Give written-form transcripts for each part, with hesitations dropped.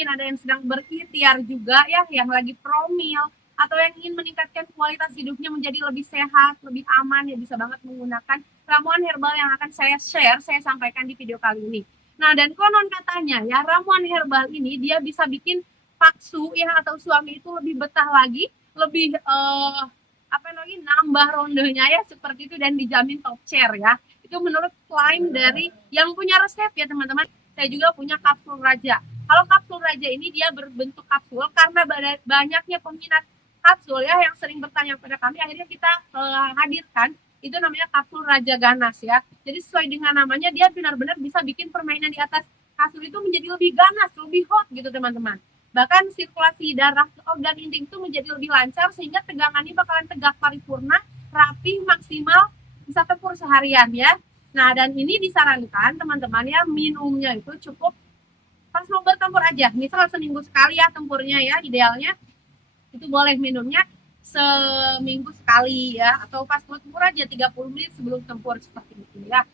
mungkin ada yang sedang berikhtiar juga ya, yang lagi promil, atau yang ingin meningkatkan kualitas hidupnya menjadi lebih sehat, lebih aman, ya bisa banget menggunakan ramuan herbal yang akan saya share, saya sampaikan di video kali ini. Nah, dan konon katanya ya, ramuan herbal ini dia bisa bikin paksu ya atau suami itu lebih betah lagi, lebih apa lagi nambah rondenya ya seperti itu, dan dijamin top chair ya. Itu menurut klaim dari yang punya resep ya teman-teman. Saya juga punya kapsul raja. Kalau kapsul raja ini dia berbentuk kapsul karena banyaknya peminat kapsul ya yang sering bertanya kepada kami, akhirnya kita hadirkan itu namanya kapsul raja ganas ya. Jadi sesuai dengan namanya, dia benar-benar bisa bikin permainan di atas kasur itu menjadi lebih ganas, lebih hot gitu teman-teman. Bahkan sirkulasi darah ke organ intim itu menjadi lebih lancar, sehingga tegangannya bakalan tegak paripurna, rapi, maksimal, bisa tempur seharian ya. Nah, dan ini disarankan teman-teman ya, minumnya itu cukup pas mau bertempur aja. Misal seminggu sekali ya tempurnya ya, idealnya itu boleh minumnya seminggu sekali ya, atau pas mau tempur aja 30 menit sebelum tempur seperti itu ya.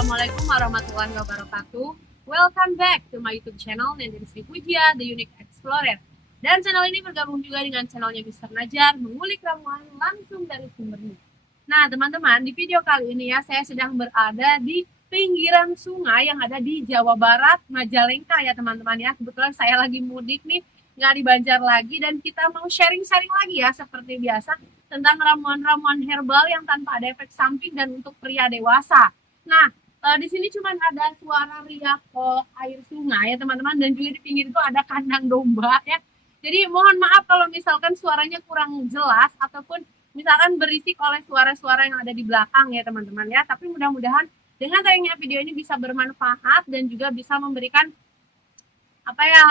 Assalamualaikum warahmatullahi wabarakatuh. Welcome back to my YouTube channel, Nendin Sri Puja, The Unique Explorer. Dan channel ini bergabung juga dengan channelnya Mr. Najar, mengulik ramuan langsung dari sumbernya. Nah teman-teman, di video kali ini ya, saya sedang berada di pinggiran sungai yang ada di Jawa Barat, Majalengka ya teman-teman ya. Kebetulan saya lagi mudik nih, nggak di Banjar lagi, dan kita mau sharing-sharing lagi ya seperti biasa tentang ramuan-ramuan herbal yang tanpa ada efek samping dan untuk pria dewasa. Nah, di sini cuma ada suara riak air sungai ya teman-teman, dan juga di pinggir itu ada kandang domba ya. Jadi mohon maaf kalau misalkan suaranya kurang jelas ataupun misalkan berisik oleh suara-suara yang ada di belakang ya teman-teman ya. Tapi mudah-mudahan dengan tayangnya video ini bisa bermanfaat dan juga bisa memberikan apa ya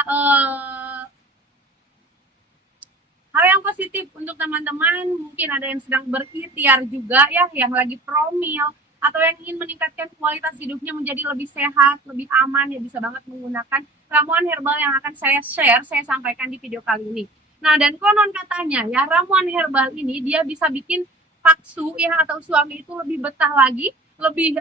hal yang positif untuk teman-teman. Mungkin ada yang sedang berikhtiar juga ya, yang lagi promil, atau yang ingin meningkatkan kualitas hidupnya menjadi lebih sehat, lebih aman, ya bisa banget menggunakan ramuan herbal yang akan saya share, saya sampaikan di video kali ini. Nah, dan konon katanya ya, ramuan herbal ini dia bisa bikin paksu ya atau suami itu lebih betah lagi, lebih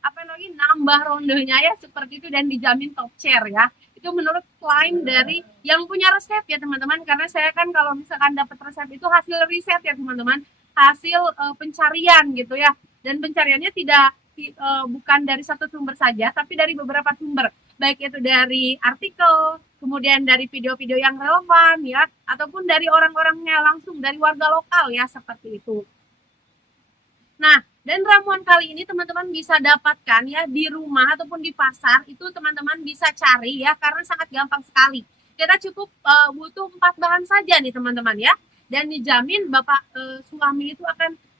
apa lagi nambah rondenya ya seperti itu, dan dijamin top chair ya. Itu menurut klaim dari yang punya resep ya teman-teman, karena saya kan kalau misalkan dapat resep itu hasil riset ya teman-teman, hasil pencarian gitu ya. Dan pencariannya tidak bukan dari satu sumber saja, tapi dari beberapa sumber, baik itu dari artikel, kemudian dari video-video yang relevan ya, ataupun dari orang-orangnya langsung, dari warga lokal ya seperti itu. Nah, dan ramuan kali ini teman-teman bisa dapatkan ya di rumah ataupun di pasar, itu teman-teman bisa cari ya, karena sangat gampang sekali. Kita cukup butuh 4 bahan saja nih teman-teman ya, dan dijamin bapak suami itu akan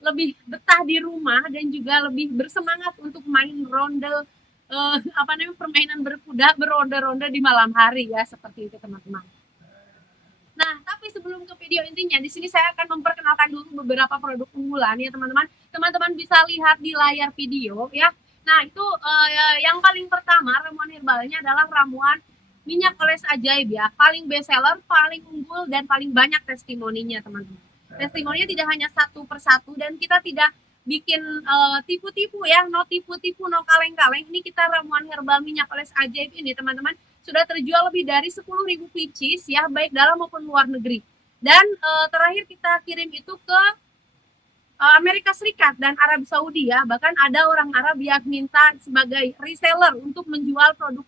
lebih betah di rumah dan juga lebih bersemangat untuk main ronde apa namanya permainan berkuda, beronde-ronde di malam hari ya seperti itu teman-teman. Nah, tapi sebelum ke video intinya, di sini saya akan memperkenalkan dulu beberapa produk unggulan ya teman-teman. Teman-teman bisa lihat di layar video ya. Nah, itu yang paling pertama ramuan herbalnya adalah ramuan minyak oles ajaib ya. Paling best seller, paling unggul, dan paling banyak testimoninya teman-teman. Testimoninya tidak hanya satu persatu, dan kita tidak bikin tipu-tipu ya, no tipu-tipu, no kaleng-kaleng. Ini kita ramuan herbal minyak oles ajaib ini teman-teman sudah terjual lebih dari 10.000 pieces ya, baik dalam maupun luar negeri. Dan terakhir kita kirim itu ke Amerika Serikat dan Arab Saudi ya. Bahkan ada orang Arab yang minta sebagai reseller untuk menjual produk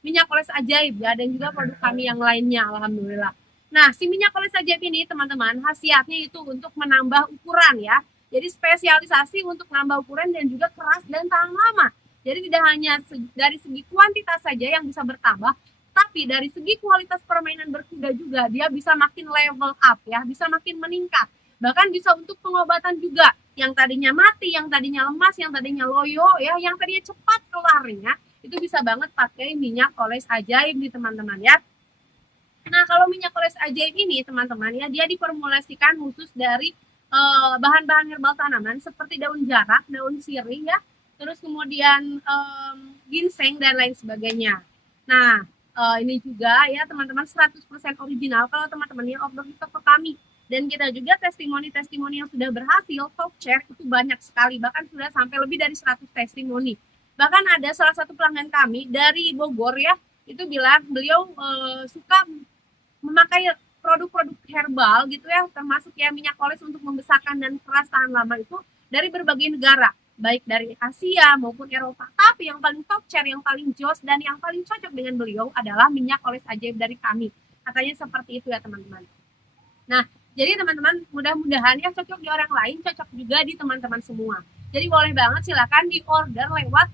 minyak oles ajaib ya, dan juga produk kami yang lainnya, alhamdulillah. Nah, si minyak oles ajaib ini teman-teman, khasiatnya itu untuk menambah ukuran ya. Jadi spesialisasi untuk menambah ukuran dan juga keras dan tahan lama. Jadi tidak hanya dari segi kuantitas saja yang bisa bertambah, tapi dari segi kualitas permainan berkuda juga dia bisa makin level up ya, bisa makin meningkat. Bahkan bisa untuk pengobatan juga. Yang tadinya mati, yang tadinya lemas, yang tadinya loyo ya, yang tadinya cepat kelarnya, itu bisa banget pakai minyak oles ajaib nih teman-teman ya. Nah, kalau minyak oles ajaib ini teman-teman ya, dia diformulasikan khusus dari bahan-bahan herbal tanaman seperti daun jarak, daun sirih ya, terus kemudian ginseng dan lain sebagainya. Nah, ini juga ya teman-teman 100% original kalau teman-teman yang order di toko kami. Dan kita juga testimoni-testimoni yang sudah berhasil top check itu banyak sekali, bahkan sudah sampai lebih dari 100 testimoni. Bahkan ada salah satu pelanggan kami dari Bogor ya, itu bilang beliau suka memakai produk-produk herbal gitu ya, termasuk ya minyak oles untuk membesarkan dan keras tahan lama itu dari berbagai negara, baik dari Asia maupun Eropa. Tapi yang paling top chair, yang paling jos dan yang paling cocok dengan beliau adalah minyak oles ajaib dari kami. Katanya seperti itu ya teman-teman. Nah, jadi teman-teman mudah-mudahan ya cocok di orang lain, cocok juga di teman-teman semua. Jadi boleh banget silakan di order lewat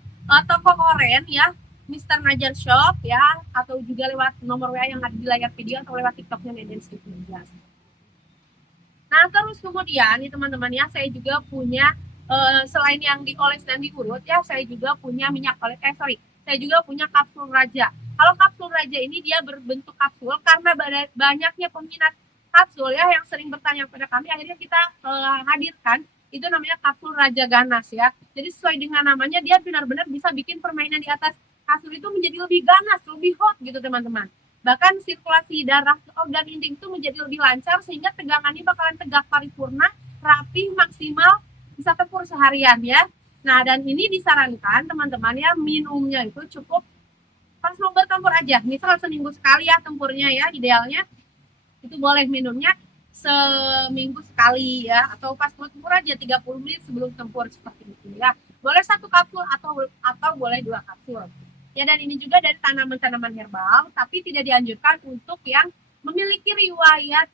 toko oren ya, Mister Najar Shop ya, atau juga lewat nomor WA yang ada di layar video atau lewat TikToknya Neden Street Media. Nah, terus kemudian nih teman-teman ya, saya juga punya selain yang dioles dan diurut ya, saya juga punya minyak oles, saya juga punya kapsul raja. Kalau kapsul raja ini dia berbentuk kapsul karena banyaknya peminat kapsul ya yang sering bertanya kepada kami, akhirnya kita hadirkan itu namanya kapsul raja ganas ya. Jadi sesuai dengan namanya dia benar-benar bisa bikin permainan di atas kasur itu menjadi lebih ganas, lebih hot gitu teman-teman. Bahkan sirkulasi darah ke organ inti itu menjadi lebih lancar sehingga tegangannya bakalan tegak paripurna, rapi, maksimal, bisa tempur seharian ya. Nah, dan ini disarankan teman-teman ya minumnya itu cukup pas mau bertempur aja. Misal seminggu sekali ya tempurnya ya, idealnya itu boleh minumnya seminggu sekali ya, atau pas mau tempur aja 30 menit sebelum tempur seperti itu ya. Boleh satu kapsul atau boleh 2 kapsul. Ya, dan ini juga dari tanaman-tanaman herbal, tapi tidak dianjurkan untuk yang memiliki riwayat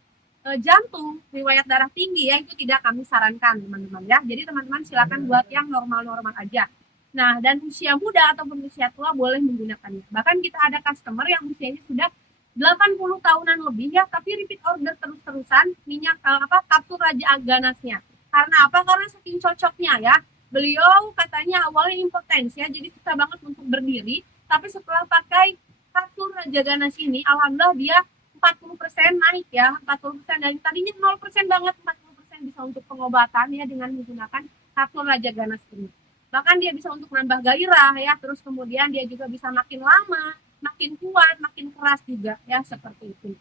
jantung, riwayat darah tinggi ya, itu tidak kami sarankan teman-teman ya. Jadi teman-teman silakan buat yang normal-normal aja. Nah, dan usia muda ataupun usia tua boleh menggunakannya. Bahkan kita ada customer yang usianya sudah 80 tahunan lebih ya, tapi repeat order terus-terusan minyak kapsul Raja Ganasnya. Karena apa? Karena saking cocoknya ya. Beliau katanya awalnya impotensi ya, jadi susah banget untuk berdiri, tapi setelah pakai kapsul Raja Ganas ini, alhamdulillah dia 40% naik ya, 40% dari tadinya 0% banget, 40% bisa untuk pengobatan ya dengan menggunakan kapsul Raja Ganas ini. Bahkan dia bisa untuk menambah gairah ya, terus kemudian dia juga bisa makin lama, makin kuat, makin keras juga ya, seperti itu.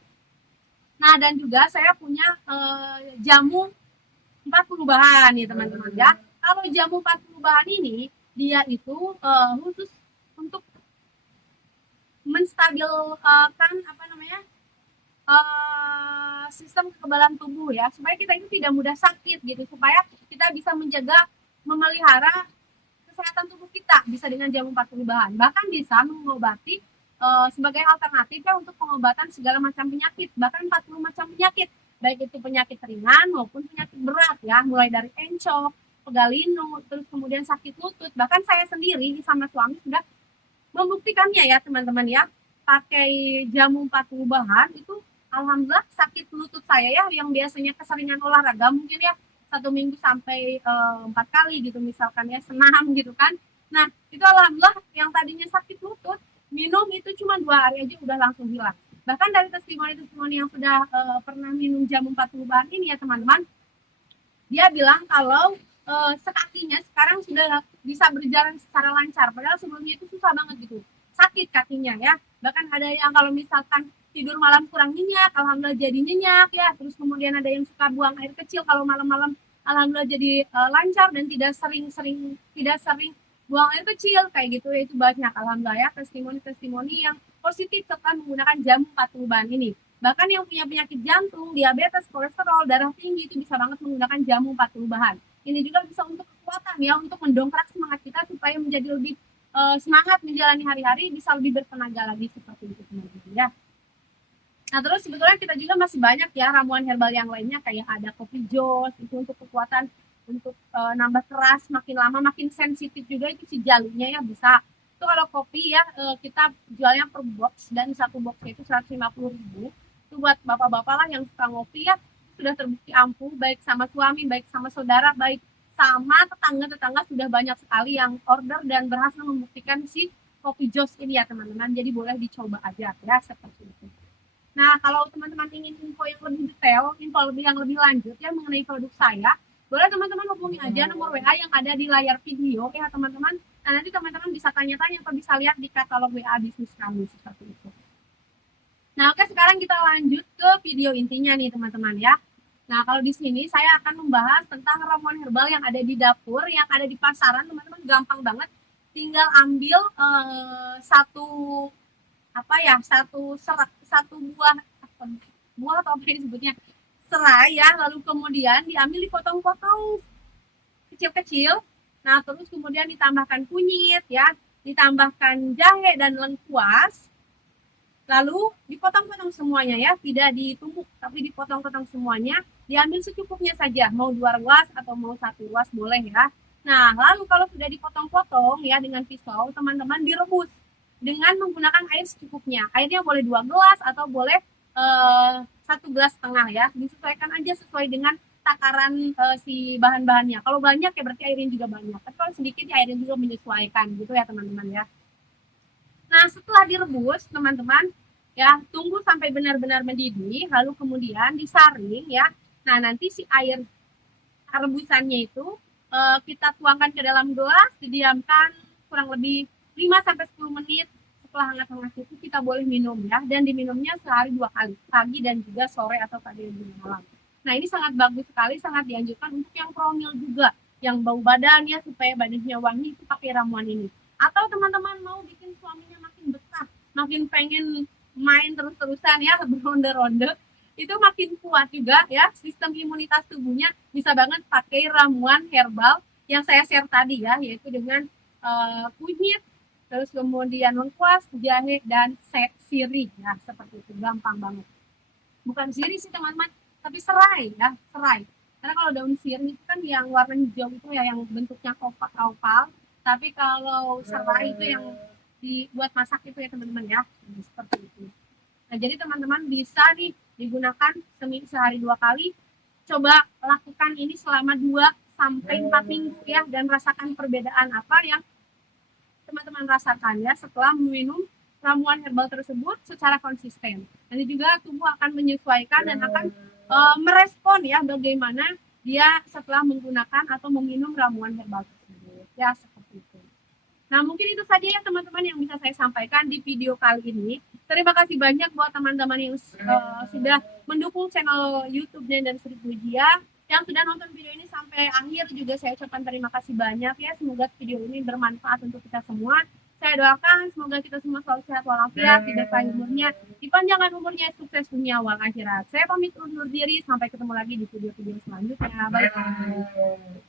Nah, dan juga saya punya jamu 40 bahan nih teman-teman ya. Kalau jamu 40 bahan ini dia itu khusus untuk menstabilkan apa namanya sistem kekebalan tubuh ya, supaya kita itu tidak mudah sakit gitu, supaya kita bisa menjaga memelihara kesehatan tubuh kita bisa dengan jamu 40 bahan, bahkan bisa mengobati sebagai alternatif ya untuk pengobatan segala macam penyakit, bahkan 40 macam penyakit, baik itu penyakit ringan maupun penyakit berat ya, mulai dari encok, pegalinu, terus kemudian sakit lutut. Bahkan saya sendiri sama suami sudah membuktikannya ya teman-teman ya, pakai jamu 40 bahan itu alhamdulillah sakit lutut saya ya yang biasanya keseringan olahraga mungkin ya 1 minggu sampai 4 kali gitu misalkan ya senam gitu kan. Nah itu alhamdulillah yang tadinya sakit lutut minum itu cuma 2 hari aja udah langsung hilang. Bahkan dari testimoni-testimoni yang sudah pernah minum jamu 40 bahan ini ya teman-teman, dia bilang kalau sekakinya sekarang sudah bisa berjalan secara lancar, padahal sebelumnya itu susah banget gitu, sakit kakinya ya. Bahkan ada yang kalau misalkan tidur malam kurang nyenyak, alhamdulillah jadi nyenyak ya. Terus kemudian ada yang suka buang air kecil kalau malam-malam, alhamdulillah jadi lancar dan tidak sering buang air kecil kayak gitu ya. Itu banyak alhamdulillah ya testimoni-testimoni yang positif setelah menggunakan jamu 40 bahan ini. Bahkan yang punya penyakit jantung, diabetes, kolesterol, darah tinggi itu bisa banget menggunakan jamu 40 bahan. Ini juga bisa untuk kekuatan ya, untuk mendongkrak semangat kita supaya menjadi lebih semangat menjalani hari-hari, bisa lebih bertenaga lagi seperti itu teman-teman ya. Nah, terus sebetulnya kita juga masih banyak ya ramuan herbal yang lainnya, kayak ada kopi jos itu untuk kekuatan untuk nambah keras, makin lama makin sensitif juga itu si jalurnya ya bisa. Itu kalau kopi ya kita jualnya per box dan satu boxnya itu 150.000. Itu buat bapak-bapak lah yang suka ngopi ya, sudah terbukti ampuh baik sama suami, baik sama saudara, baik sama tetangga-tetangga sudah banyak sekali yang order dan berhasil membuktikan si kopi Jos ini ya teman-teman. Jadi boleh dicoba aja ya seperti itu. Nah, kalau teman-teman ingin info yang lebih detail, info yang lebih lanjut ya mengenai produk saya, boleh teman-teman hubungi aja nomor WA yang ada di layar video ya teman-teman. Nah, nanti teman-teman bisa tanya-tanya atau bisa lihat di katalog WA bisnis kami seperti itu. Nah, oke sekarang kita lanjut ke video intinya nih teman-teman ya. Nah, kalau di sini saya akan membahas tentang ramuan herbal yang ada di dapur, yang ada di pasaran, teman-teman gampang banget. Tinggal ambil satu apa ya, satu buah atau apa disebutnya serai ya, lalu kemudian diambil dipotong-potong kecil-kecil. Nah, terus kemudian ditambahkan kunyit ya, ditambahkan jahe dan lengkuas. Lalu dipotong-potong semuanya ya, tidak ditumbuk tapi dipotong-potong semuanya, diambil secukupnya saja, mau 2 ruas atau mau 1 ruas boleh ya. Nah, lalu kalau sudah dipotong-potong ya dengan pisau, teman-teman direbus dengan menggunakan air secukupnya. Airnya boleh 2 gelas atau boleh 1,5 gelas ya, disesuaikan aja sesuai dengan takaran si bahan-bahannya. Kalau banyak ya berarti airnya juga banyak, tapi kalau sedikit ya airnya juga menyesuaikan gitu ya teman-teman ya. Nah, setelah direbus, teman-teman, ya, tunggu sampai benar-benar mendidih, lalu kemudian disaring ya. Nah, nanti si air rebusannya itu kita tuangkan ke dalam gelas, didiamkan kurang lebih 5 sampai 10 menit. Setelah hangat-hangat itu kita boleh minum ya, dan diminumnya sehari 2 kali, pagi dan juga sore atau pagi dan malam. Nah, ini sangat bagus sekali, sangat dianjurkan untuk yang promil juga, yang bau badannya supaya badannya wangi itu pakai ramuan ini. Atau teman-teman mau bikin suaminya makin betah, makin pengen main terus-terusan ya, beronde-ronde, itu makin kuat juga ya sistem imunitas tubuhnya, bisa banget pakai ramuan herbal yang saya share tadi ya, yaitu dengan kunyit, terus kemudian lengkuas, jahe, dan sirih ya, seperti itu, gampang banget. Bukan sirih sih teman-teman, tapi serai ya, serai. Karena kalau daun sirih itu kan yang warna hijau itu ya, yang bentuknya oval, tapi kalau serai itu yang dibuat masak itu ya teman-teman ya, seperti itu. Nah, jadi teman-teman bisa nih digunakan sehari 2 kali. Coba lakukan ini selama 2 sampai 4 minggu ya, dan rasakan perbedaan apa yang teman-teman rasakan ya setelah meminum ramuan herbal tersebut secara konsisten. Nanti juga tubuh akan menyesuaikan dan akan merespon ya bagaimana dia setelah menggunakan atau meminum ramuan herbal tersebut. Ya, seperti itu. Nah, mungkin itu saja ya teman-teman yang bisa saya sampaikan di video kali ini. Terima kasih banyak buat teman-teman yang sudah mendukung channel YouTube-nya dan Sri Pujia. Yang sudah nonton video ini sampai akhir juga saya ucapkan terima kasih banyak ya. Semoga video ini bermanfaat untuk kita semua. Saya doakan semoga kita semua selalu sehat walafiat, tidak panjang umurnya, dipanjangkan umurnya, sukses dunia wal akhirat. Saya pamit undur diri, sampai ketemu lagi di video-video selanjutnya. Bye.